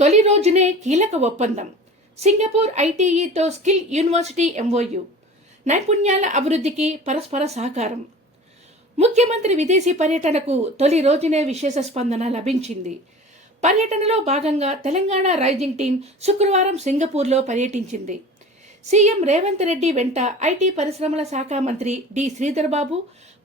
తొలి రోజునే కీలక ఒప్పందం. సింగపూర్ ఐటీఈతో స్కిల్ యూనివర్సిటీ ఎంఓయు. నైపుణ్యాల అభివృద్ధికి పరస్పర సహకారం. ముఖ్యమంత్రి విదేశీ పర్యటనకు తొలి రోజునే విశేష స్పందన లభించింది. పర్యటనలో భాగంగా తెలంగాణ రైజింగ్ టీం శుక్రవారం సింగపూర్లో పర్యటించింది. సీఎం రేవంత్ రెడ్డి వెంట ఐటీ పరిశ్రమల శాఖ మంత్రి డి శ్రీధర్ బాబు,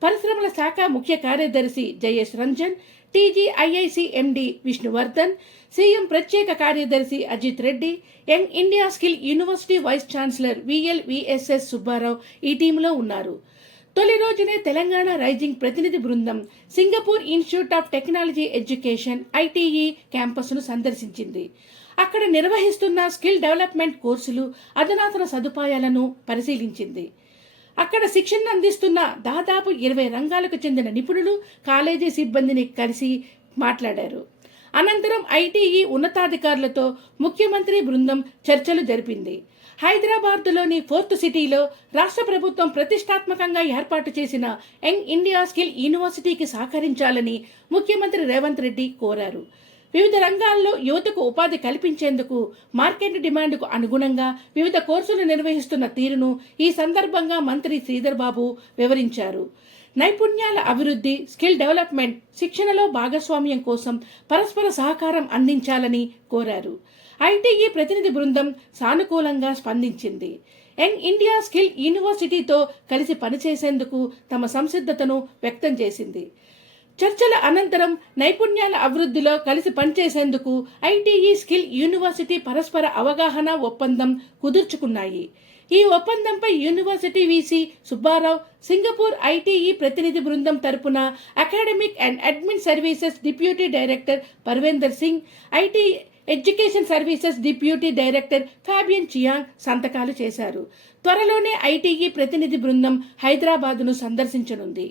పరిశ్రమల శాఖ ముఖ్య కార్యదర్శి Jayesh Ranjan, TGIIC MD Vishnuvardhan, CM ప్రత్యేక కార్యదర్శి Ajit Reddy, Young India Skill University vice chancellor VLVSS Subbarao ఈ టీంలో ఉన్నారు. తొలి రోజునే తెలంగాణ రైజింగ్ ప్రతినిధి బృందం Singapore Institute of Technology Education ITE క్యాంపస్ను సందర్శించింది. అక్కడ నిర్వహిస్తున్న స్కిల్ డెవలప్మెంట్ కోర్సులు, అధునాతన సదుపాయాలను పరిశీలించింది. అక్కడ శిక్షణ అందిస్తున్న దాదాపు 20 రంగాలకు చెందిన నిపుణులు, కాలేజీ సిబ్బందిని కలిసి మాట్లాడారు. అనంతరం ఐటీఈ ఉన్నతాధికారులతో ముఖ్యమంత్రి బృందం చర్చలు జరిపింది. హైదరాబాద్లోని ఫోర్త్ సిటీలో రాష్ట్ర ప్రభుత్వం ప్రతిష్టాత్మకంగా ఏర్పాటు చేసిన యంగ్ ఇండియా స్కిల్ యూనివర్సిటీకి సహకరించాలని ముఖ్యమంత్రి రేవంత్ రెడ్డి కోరారు. వివిధ రంగాల్లో యువతకు ఉపాధి కల్పించేందుకు మార్కెట్ డిమాండ్కు అనుగుణంగా వివిధ కోర్సులు నిర్వహిస్తున్న తీరును ఈ సందర్భంగా మంత్రి శ్రీధర్ బాబు వివరించారు. నైపుణ్యాల అభివృద్ధి, స్కిల్ డెవలప్మెంట్, శిక్షణలో భాగస్వామ్యం కోసం పరస్పర సహకారం అందించాలని కోరారు. ఐటీఈ ప్రతినిధి బృందం సానుకూలంగా స్పందించింది. యంగ్ ఇండియా స్కిల్ యూనివర్సిటీతో కలిసి పనిచేసేందుకు తమ సంసిద్ధతను వ్యక్తం చేసింది. చర్చల అనంతరం నైపుణ్యాల అభివృద్ధిలో కలిసి పనిచేసేందుకు ఐటీఈ స్కిల్ యూనివర్సిటీ పరస్పర అవగాహన ఒప్పందం కుదుర్చుకున్నాయి. ఈ ఒప్పందంపై university VC Subbarao, Singapore ITE ప్రతినిధి బృందం తరపున academic and admin services deputy director Parvinder Singh, IT education services deputy director Fabian Chiang సంతకాలు చేశారు. త్వరలోనే ఐటీఈ ప్రతినిధి బృందం హైదరాబాద్ను సందర్శించనుంది.